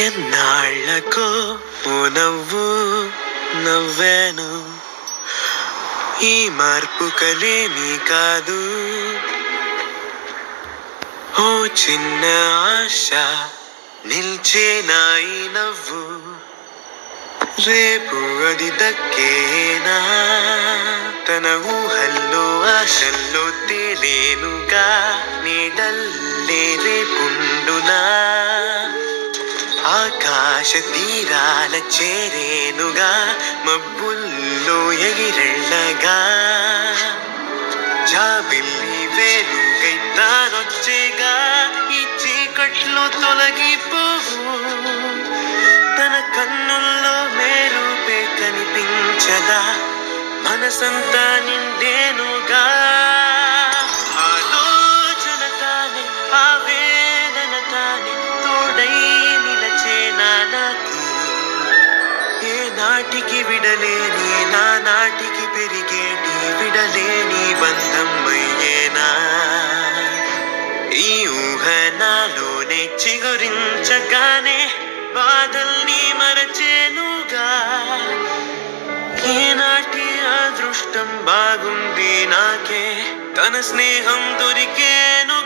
ఎన్నాళ్ళకో ఓ నవ్వు నవ్వాను, ఈ మార్పు కలేమి కాదు. ఓ చిన్న ఆశ నిల్చే నా ఈ నవ్వు, రేపు అది దక్కేనా? తన ఊహల్లో ఆశల్లో తేలేనుగా, నీడల్లే రేపుండునా? ఆకాశ తీరాల చేరేనుగా, మబ్బుల్లో ఎగిరెళ్ళగా. జాబిల్లి వేలుగై తానొచ్చేగా, ఈ చీకట్లో తొలగిపోవు. తన కన్నుల్లో మేరూపే కనిపించదా, మనసంతా నిండేనుగా. ఆలోచన తానే ఆవేదన తానే తోడై నిలచేనా నాకు. ఏ నాటికి విడలేని నా నాటికి పెరిగేటి విడలేని బంధం అయ్యేనా? ఈ ఊహ నాలోనే చిగురించగానే బాధల్ని మరచేనుగా. ఈనాటి అదృష్టం బాగుంది నాకే, తన స్నేహం దొరికేను.